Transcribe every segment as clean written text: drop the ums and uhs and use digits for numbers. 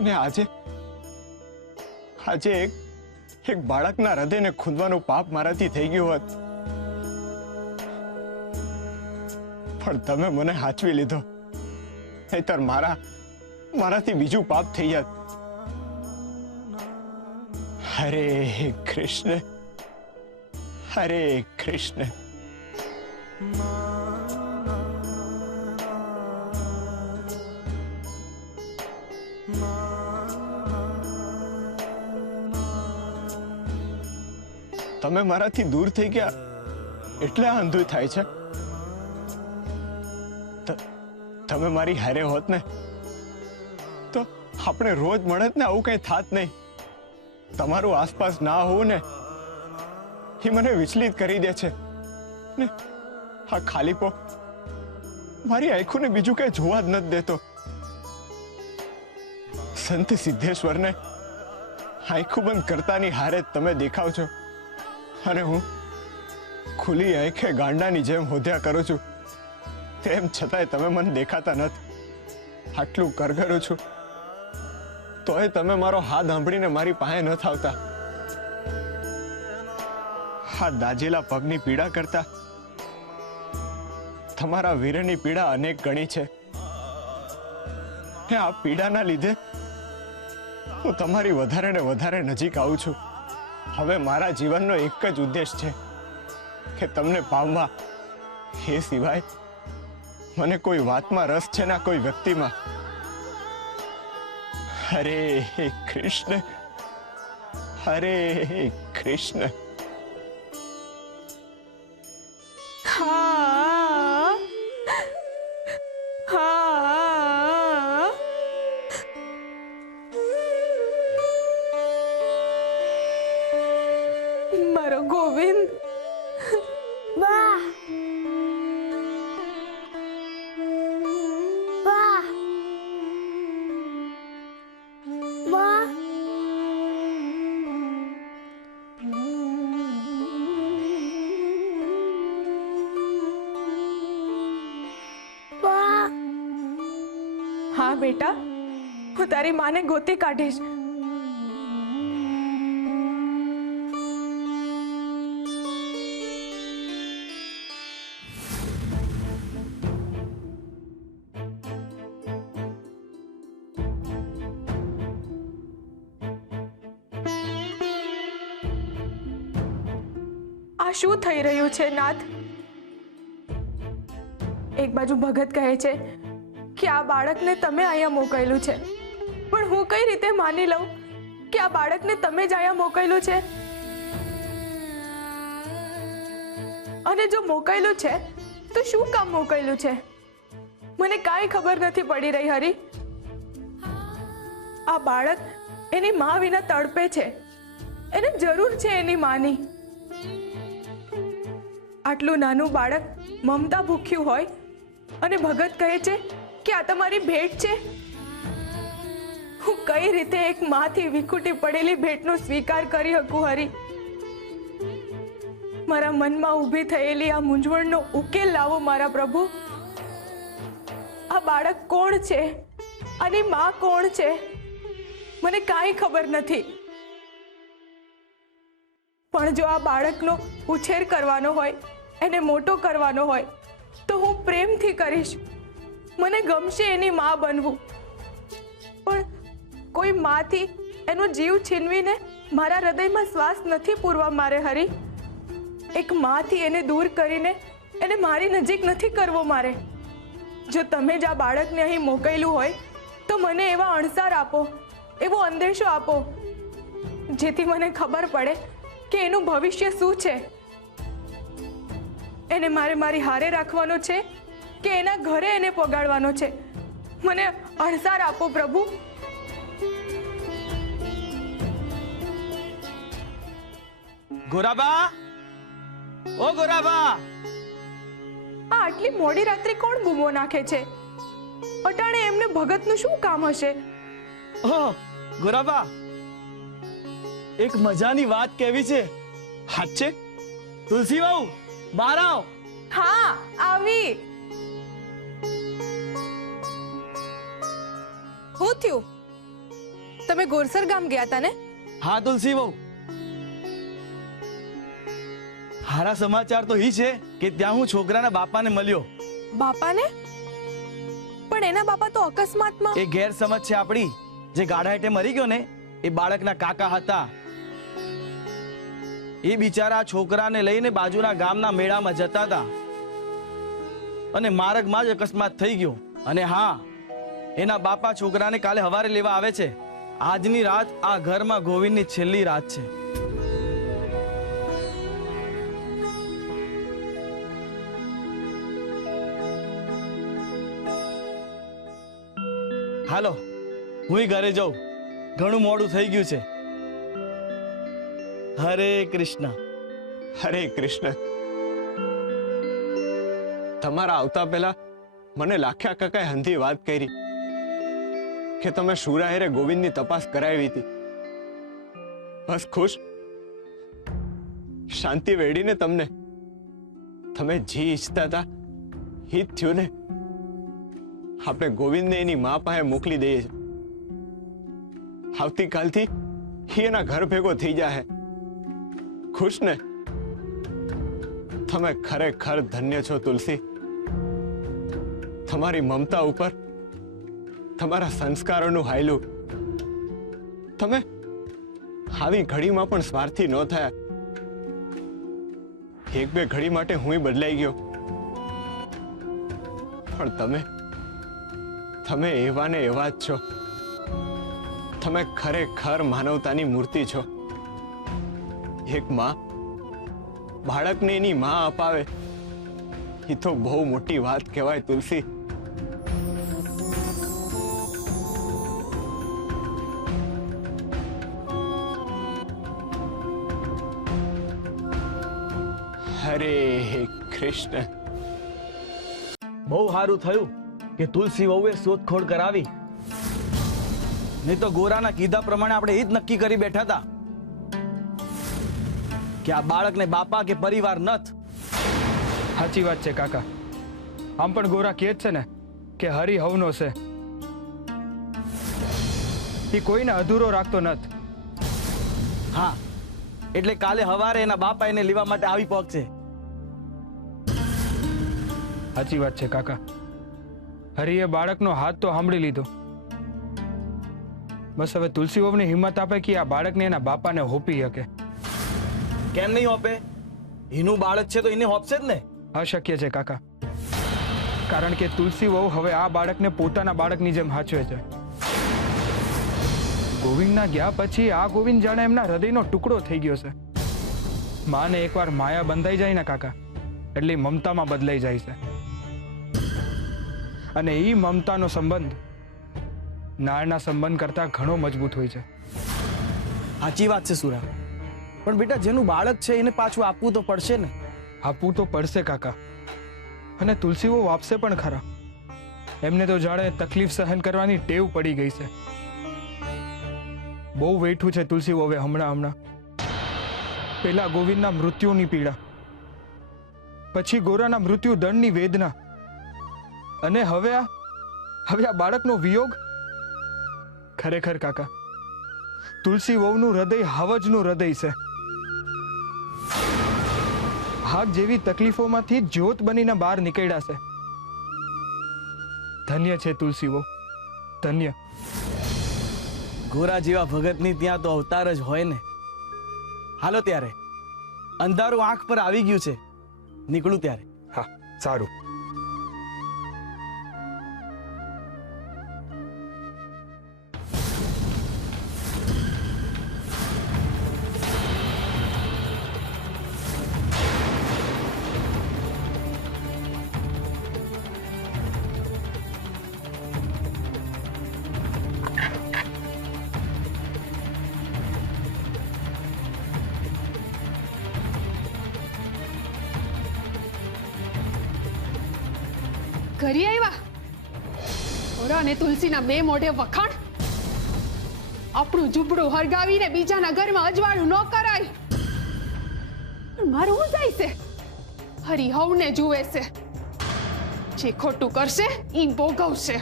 ને આજે આજે એક બાળકના હૃદયને ખૂંદવાનું પાપ મારાથી થઈ ગયું હોત, પણ તમે મને હાચવી લીધો, નહીતર મારાથી બીજું પાપ થઈ જાત. હરે કૃષ્ણ, હરે કૃષ્ણ. તમે મારાથી દૂર થઈ ગયા એટલે આ અંધું થાય છે. તમે મારી હારે હોત ને તો આપણે રોજ મળત ને, આવું કઈ થાત નહીં. તમારું આસપાસ ના હોવું ને એ મને વિચલિત કરી દે છે ને આ ખાલીપો મારી આંખોને બીજું કઈ જોવા જ નથી દેતો. સંત સિદ્ધેશ્વરને આંખું બંધ કરતાની હારે તમે દેખાવ છો અને હું ખુલ્લી આંખે ગાંડાની જેમ હોદ્યા કરું છું. તેમ છતાંય તમે મને દેખાતા નથી. આટલું કરગરું છું તોય તમે મારો હાથ સાંભળીને મારી પાસે ન આવતા. આ દાજેલા પગની પીડા કરતા તમારા વીરની પીડા અનેક ગણી છે. આ પીડાના લીધે હું તમારી વધારે ને વધારે નજીક આવું છું. હવે મારા જીવનનો એક જ ઉદ્દેશ છે કે તમને પામવા. એ સિવાય મને કોઈ વાતમાં રસ છે ના કોઈ વ્યક્તિમાં. હરે કૃષ્ણ, હરે કૃષ્ણ. મારો ગોવિંદ, વાહ વાહ વાહ. હા બેટા, હું તારી માને ગોતી કાઢીશ. આ શું થઈ રહ્યું છે નાથ? એક બાજુ ભગત કહે છે કે આ બાળકને તમે અહીંયા મોકલેલું છે, પણ હું કઈ રીતે માની લઉં કે આ બાળકને તમે જ અહીંયા મોકલેલું છે? અને જો મોકલેલું છે તો શું કામ મોકલેલું છે? મને કાંઈ ખબર નથી પડી રહી. હરી, આ બાળક એની મા વિના તડપે છે. એને જરૂર છે એની માની. આટલું નાનું બાળક મમતા ભૂખ્યું હોય અને ભગત કહે છે કે આ તમારી ભેટ છે. હું કઈ રીતે એક માંથી વિખૂટી પડેલી ભેટનો સ્વીકાર કરી શકું? હરી, મારા મનમાં ઊભી થયેલી આ મૂંઝવણનો ઉકેલ લાવો મારા પ્રભુ. આ બાળક કોણ છે? આની માં કોણ છે? મને કાંઈ ખબર નથી. પણ જો આ બાળકનો ઉછેર કરવાનો હોય, એને મોટો કરવાનો હોય તો હું પ્રેમથી કરીશ. મને ગમશે એની માં બનવું. પણ કોઈ માથી એનો જીવ છીનવીને મારા હૃદયમાં શ્વાસ નથી પૂરવા મારે. હરી, એક માથી એને દૂર કરીને એને મારી નજીક નથી કરવો મારે. જો તમે જ આ બાળકને અહીં મોકલેલું હોય તો મને એવા અણસાર આપો, એવો અંદેશો આપો જેથી મને ખબર પડે કે એનું ભવિષ્ય શું છે. એને મારે મારી હારે રાખવાનો છે કે એના ઘરે એને પગાડવાનો છે? મને અણસાર આપો પ્રભુ. ગોરાબા, ઓ ગોરાબા! આ આટલી મોડી રાત્રે કોણ બૂમો નાખે છે? અટાણે એમને ભગતનું શું કામ હશે? ઓહ ગોરાબા, એક મજાની વાત કહેવી છે. હાચે? તુલસી વહુ, બહાર આવ. હા, આવી. શું થયું? તમે ગોરસર ગામ ગયા હતા ને? હા તુલસી બહુ, હારા સમાચાર તો ઈ છે કે ત્યાં હું છોકરાના બાપાને મળ્યો. બાપાને? પણ એના બાપા તો અકસ્માતમાં. એ ગેરસમજ છે આપણી. જે ગાડા હેઠે મરી ગયો ને એ બાળકના કાકા હતા. એ બિચારા છોકરાને લઈને બાજુના ગામના મેળામાં જતા હતા અને માર્ગમાં જ અકસ્માત થઈ ગયો. અને હા, એના બાપા છોકરાને કાલે સવારે લેવા આવે છે. આજની રાત આ ઘરમાં ગોવિંદની છેલ્લી રાત છે. હાલો, હું ઘરે જાઉં, ઘણું મોડું થઈ ગયું છે. હરે કૃષ્ણ. હરે કૃષ્ણ. તમારા આવતા પહેલા મને લાખ્યા કાકાએ હંધી વાત કરી કે તમે શુરાહેરે ગોવિંદની તપાસ કરાવી હતી. બસ ખુશ, શાંતિ વેડીને તમને તમે જે ઈચ્છતા હતા એ જ થયું ને. આપણે ગોવિંદને એની મા પાસે મોકલી દઈએ છીએ. આવતીકાલથી એ એના ઘર ભેગો થઈ જાય. ખુશ ને? તમે ખરેખર ધન્ય છો તુલસી. તમારી મમતા ઉપર તમારા સંસ્કારોનું હાયલું. તમે આવી ઘડીમાં પણ સ્વાર્થી ન થયા. એક બે ઘડી માટે હું બદલાઈ ગયો, પણ તમે એવા ને એવા જ છો. તમે ખરેખર માનવતાની મૂર્તિ છો. એક માં બાળકને એની માં અપાવે એ તો બહુ મોટી વાત કહેવાય તુલસી. હરે કૃષ્ણ. બહુ સારું થયું કે તુલસી વહુએ શોધખોળ કરાવી. નહીં તો ગોરાના કીધા પ્રમાણે આપણે એ જ નક્કી કરી બેઠા હતા કે આ બાળકને બાપા કે પરિવાર નથ. સાચી વાત છે કાકા. આમ પણ ગોરા કહે જ છે ને કે હરિ હવનો છે. એ કોઈને અધૂરો રાખતો નથ. હા, એટલે કાલે હવારે એના બાપા એને લેવા માટે આવી પહોંચશે. સાચી વાત છે કાકા. હરિએ બાળકનો હાથ તો સાંભળી લીધો. બસ હવે તુલસી વહુને હિંમત આપે કે આ બાળકને એના બાપાને હોપી શકે. કેમ નહીં હોપે? એનું બાળક છે તો એને હોપશે જ ને. અશક્ય છે કાકા, કારણ કે તુલસી વહુ હવે આ બાળકને પોતાના બાળકની જેમ હાચવે છે. ગોવિંદના ગયા પછી આ ગોવિંદ જાણે એમના હૃદયનો ટુકડો થઈ ગયો છે. માને એકવાર માયા બંધાઈ જાય ને કાકા, એટલે મમતામાં બદલાઈ જાય છે. અને એ મમતાનો સંબંધ નાળના સંબંધ કરતા ઘણો મજબૂત હોય છે. સાચી વાત છે સુરા, પણ બેટા જેનું બાળક છે એને પાછું આપવું તો પડશે ને. આપવું તો પડશે કાકા, અને તુલસી વહુ આપશે પણ ખરા. એમને તો જાણે તકલીફ સહન કરવાની ટેવ પડી ગઈ છે. બહુ વેઠું છે તુલસી વહુએ હમણાં. પેલા ગોવિંદના મૃત્યુની પીડા, પછી ગોરાના મૃત્યુ દંડની વેદના, અને હવે આ બાળકનો વિયોગ. ખરેખર કાકા, તુલસી વહુનું હૃદય હવજનું હૃદય છે. આગ જેવી તકલીફોમાંથી જ્યોત બનીને બહાર નીકળ્યા છે. ધન્ય છે તુલસી વહુ, ધન્ય. ગોરા જેવા ભગતની ત્યાં તો અવતાર જ હોય ને. હાલો ત્યારે, અંધારું આંખ પર આવી ગયું છે, નીકળું ત્યારે. હા, સારું. ઘરે આવ્યા ઓરા અને તુલસીના બે મોઢે વખાણ. આપણું ઝૂંપડું હરગાવીને બીજાના ઘરમાં અજવાળું ન કરાય. પણ મારું શું જાય છે? હરિહવને જુએ છે. જે ખોટું કરશે ઈ ભોગવશે.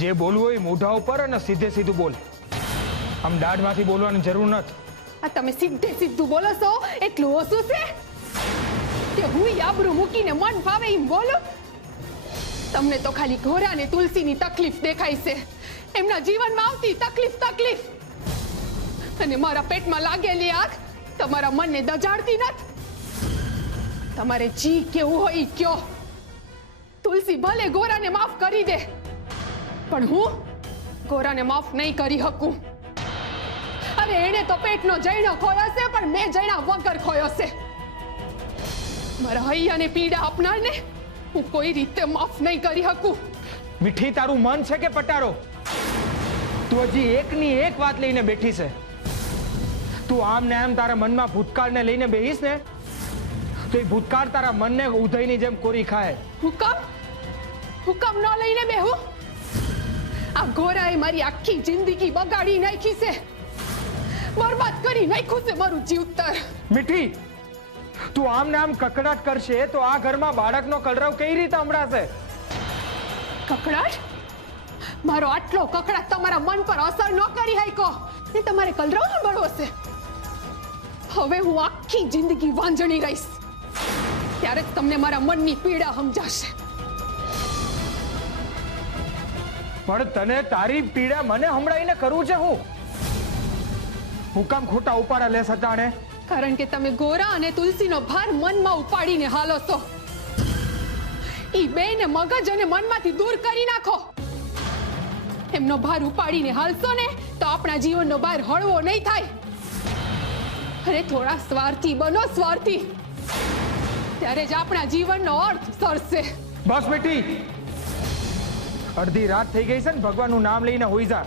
જે બોલવું હોય મોઢા ઉપર અને સીધે સીધું બોલ. આમ દાઢમાંથી બોલવાની જરૂર નથી. આ તમે સીધે સીધું બોલો છો એટલું ઓછું છે કે હું આબરૂ મૂકીને મન ફાવે એમ બોલું? તમને તો ખાલી ઘોરા ને તુલસીની તકલીફ દેખાય છે, એમના જીવનમાં આવતી તકલીફ અને મારા પેટમાં લાગેલી આગ તમારા મનને દજાડતી નથી. તમારે જી કેવું હોય ઈ કયો. તુલસી ભલે ગોરાને માફ કરી દે, પણ હું ગોરાને માફ નહીં કરી શકું. અરે એને તો પેટનો જૈણો ખોયો છે, પણ મેં જૈણા વગર ખોયો છે. મારા હૈયાને પીડા આપનારને હું કોઈ રીતે માફ નહીં કરી શકું. મીઠી, તારું મન છે કે પટારો? તું હજી એકની એક વાત લઈને બેઠી છે. તું આમ ને આમ તારા મનમાં ભૂતકાળને લઈને બેહીશ ને તો એ ભૂતકાળ તારા મનને ઉધઈની જેમ કોરી ખાય. હુકમ ન લઈને બેહું? આ ગોરાએ મારી આખી જિંદગી બગાડી નાખી છે, બરબાદ કરી નાખ્યું છે મારું જીવતર. મીઠી, તું આમ ને આમ કકડાટ કરશે તો આ ઘરમાં બાળકનો કલરવ કઈ રીતે સંભળાશે? કકડાટ? મારો આટલો કકડાટ તમારા મન પર અસર ન કરી શક્યો ને તમારે કલરવ સાંભળવો છે? હવે હું આખી જિંદગી વાંજણી રહીશ, ત્યારે જ તમને મારા મનની પીડા સમજાશે. પણ તને તારી પીડા મને હમણાઈને કરવું છે હું કામ ખોટા ઉપાડા લેસ હતા ને? કારણ કે તમે ગોરા અને તુલસીનો ભાર મનમાં ઉપાડીને હાલો છો. ઈ બેને મગજ અને મનમાંથી દૂર કરી નાખો. એમનો ભાર ઉપાડીને હાલશો ને તો આપણા જીવનનો ભાર હળવો નહીં થાય. અરે થોડા સ્વાર્થી બનો, સ્વાર્થી, ત્યારે જ આપણા જીવનનો અર્થ સરશે. બસ બેટી, અડધી રાત થઈ ગઈ છે ને, ભગવાનનું નામ લઈને હોઈ જા.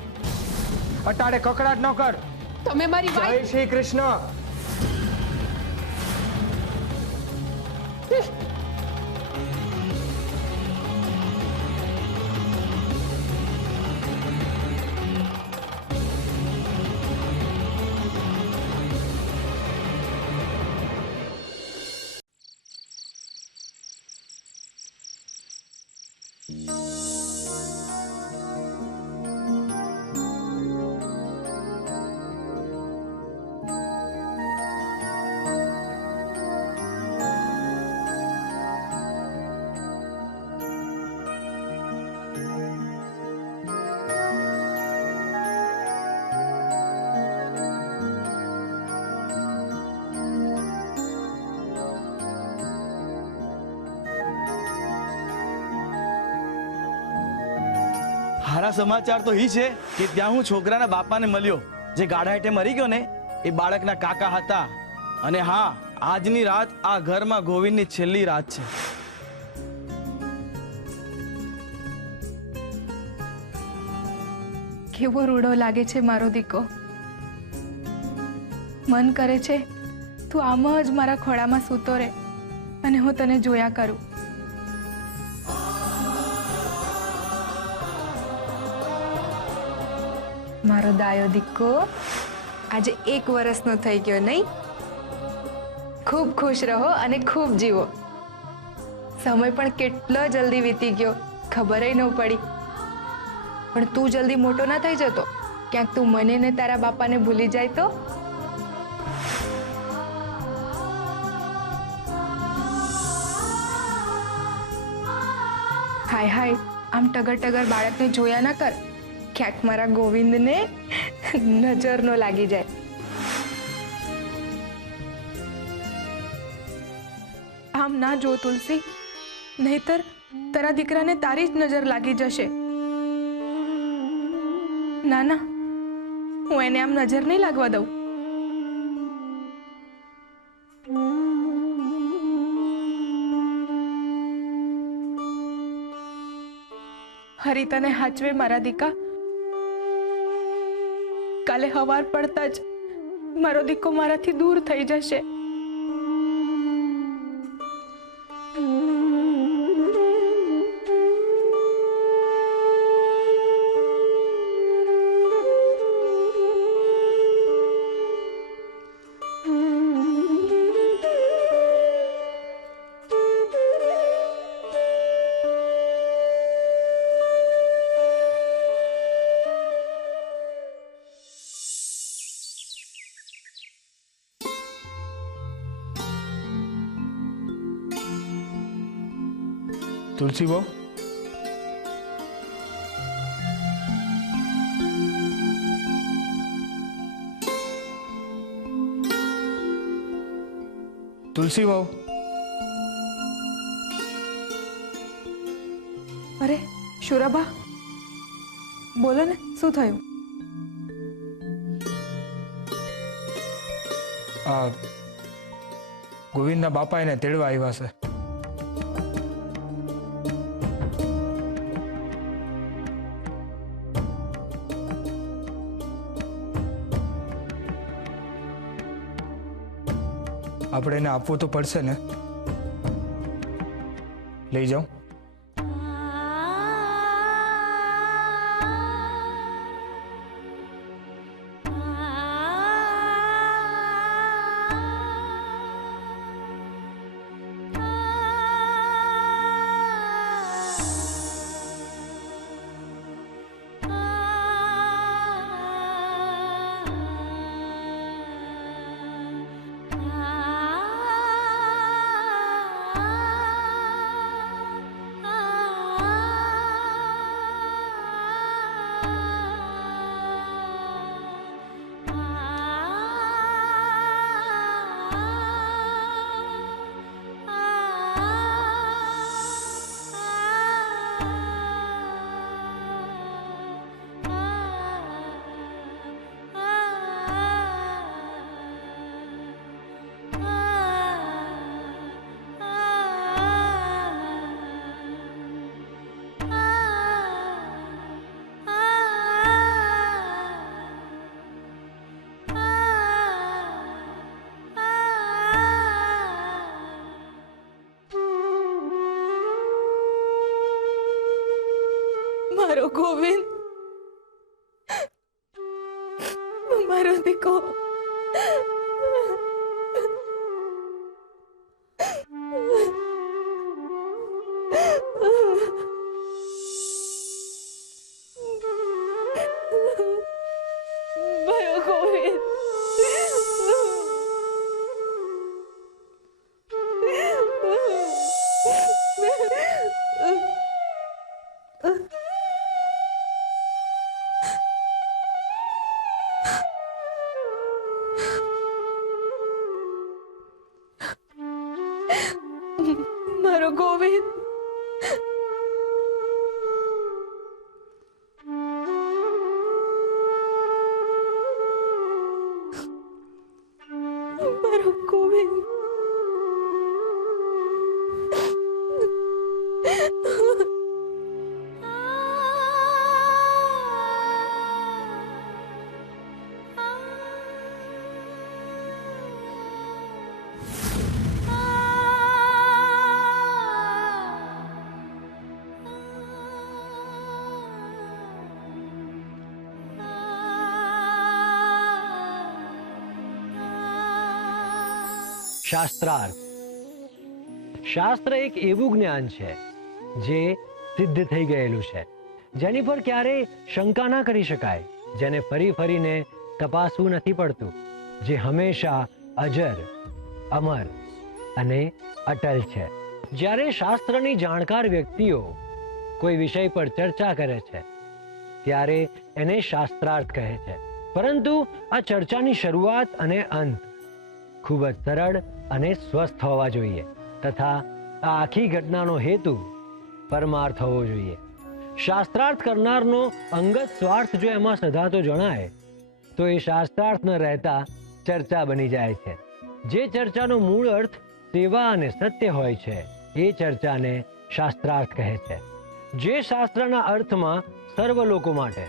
અટાડે કકડાટ ન કર. તમે મારી જય વાત શ્રી કૃષ્ણ. હારા સમાચાર તો ઈ છે કે ત્યાં હું છોકરાના બાપાને મળ્યો, જે ગાડા હેઠે મરી ગયો ને એ બાળકના કાકા હતા. અને હા, આજની રાત આ ઘરમાં ગોવિંદની છેલ્લી રાત છે. કેવો રૂડો લાગે છે મારો દીકો. મન કરે છે તું આમ જ મારા ખોળામાં સૂતો રહે અને હું તને જોયા કરું. મારો દાયો દીકો આજે 1 વર્ષનો થઈ ગયો નહીં? ખૂબ ખુશ રહો અને ખૂબ જીવો. સમય પણ કેટલો જલ્દી વીતી ગયો, ખબર ય ન પડી. પણ તું જલ્દી મોટો ના થઈ જતો, ક્યાંક તું મને ને તારા બાપાને ભૂલી જાય તો? હાય હાય, આમ ટગર ટગર બાળકને જોયા ના કર, ક્યાંક મારા ગોવિંદને નજર નો લાગી જાય. આમ ના જો તુલસી, નહીતર તારા દીકરાને તારી જ નજર લાગી જશે. ના ના, હું એને આમ નજર નહીં લાગવા દઉં. હરી તને હાચવે મારા દીકા. કાલે હવાર પડતા જ મારો દીકો મારાથી દૂર થઈ જશે. તુલસી બહુ, તુલસી બહુ, અરે શુરાબા, બોલો ને, શું થયું? આ ગોવિંદના બાપા એને તેડવા આવ્યા છે. આપણે એને આપવું તો પડશે ને. લઈ જાઉં? મારો ગોવિંદ, મારો દીકો, મારો ગોવિંદ. મારો ગોવિંદ, મારો ગોવિંદ. શાસ્ત્રાર્થ. શાસ્ત્ર એક એવું જ્ઞાન છે જે સિદ્ધ થઈ ગયેલું છે, જેની પર ક્યારેય શંકા ના કરી શકાય, જેને ફરી ફરીને તપાસવું નથી પડતું, જે હંમેશા અજર, અમર અને અટલ છે. જ્યારે શાસ્ત્રની જાણકાર વ્યક્તિઓ કોઈ વિષય પર ચર્ચા કરે છે ત્યારે એને શાસ્ત્રાર્થ કહે છે. પરંતુ આ ચર્ચાની શરૂઆત અને અંત ખૂબ જ સરળ અને સ્વસ્થ હોવા જોઈએ તથા આ આખી ઘટનાનો હેતુ પરમાર્થ હોવો જોઈએ. શાસ્ત્રાર્થ કરનારનો અંગત સ્વાર્થ જો એમાં સધાતો જણાય તો એ શાસ્ત્રાર્થ ન રહેતા ચર્ચા બની જાય છે. જે ચર્ચાનો મૂળ અર્થ સેવા અને સત્ય હોય છે એ ચર્ચાને શાસ્ત્રાર્થ કહે છે. જે શાસ્ત્રના અર્થમાં સર્વ લોકો માટે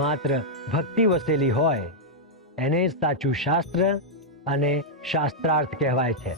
માત્ર ભક્તિ વસેલી હોય એને જ સાચું શાસ્ત્ર અને શાસ્ત્રાર્થ કહેવાય છે.